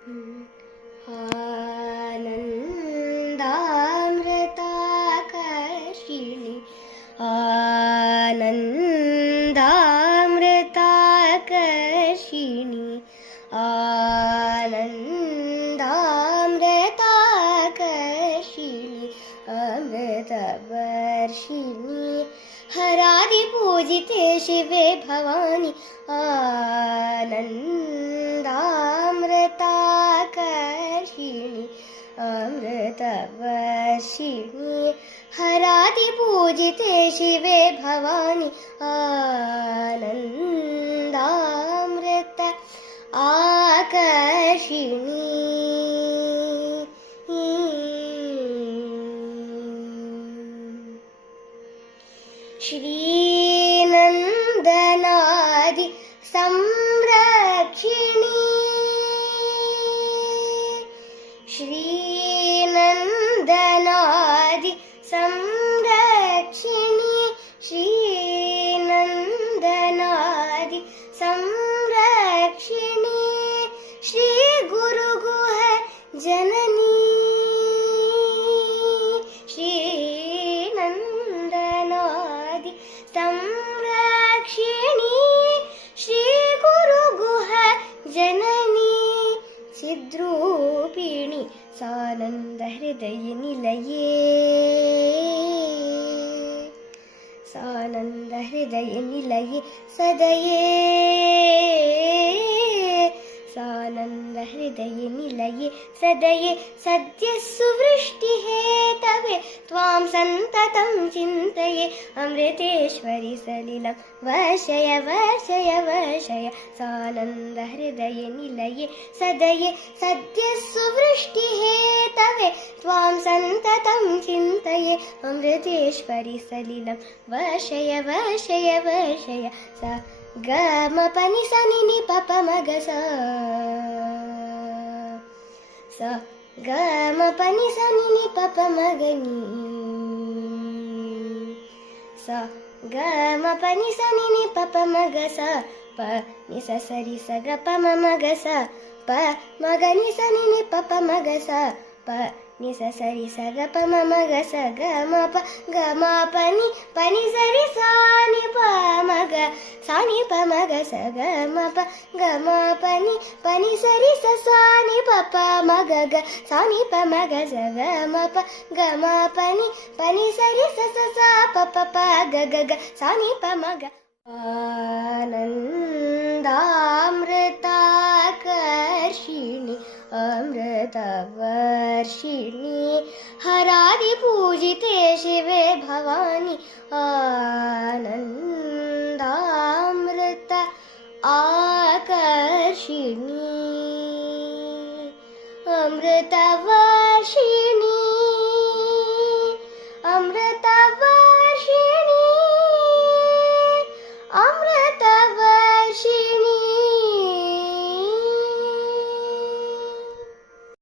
आनन्दामृताकर्षिणि आनन्दामृताकर्षिणि आनन्दामृताकर्षिणि अमृतवर्षिणि हरादिपूजिते शिवे भवानि आनन्दामृताकर्षिणि अमृतवर्षिणि हरादिपूजिते शिवे भवानि आनन्दामृत आकर्षिणि श्रीनन्दनादि संरक्षिणि श्रीनन्दनादि संरक्षिणि श्रीनन्दनादि संरक्षिणि श्रीगुरुगुह जननी श्रीनन्दनादि संरक्षिणि श्रीगुरुगुह जननी सिद्रूपिणि सानन्दहृदयनिलये सानन्दहृदयनिलये सदये सानन्दहृदयनिलये सदये सद्यः सुवृष्टिहेतवे त्वां सन्ततं चिन्तये अमृतेश्वरि सलिलं वर्षय वर्षय वर्षय सानन्दहृदयनिलये सदये सद्यः सुवृष्टिहेतवे त्वां सन्ततं चिन्तये अमृतेश्वरि सलिलं वर्षय वर्षय वर्षय सा ग म प नि सा नि नि प प म ग सा सा ग म प नि सा नि नि प प म ग नि सा ग म प नि सा नि नि प प म ग सा प नि सा स रि स ग प म म ग सा प म ग नि सा नि नि प प म ग सा प नि सा स रि स ग प म म ग सा ग म प नि प नि स रि सा नि प म ग सा नि प म ग स ग म प नि स रि स सा नि प प म ग ग सा नि प म ग स ग म प नि स रि स स सा प प प ग ग ग सा नि प म ग आनन्दामृताकर्षिणि अमृतवर्षिणि हरादिपूजिते शिवे भवानि आनन्दामृत आकर्षिणि अमृतवर्षिणि।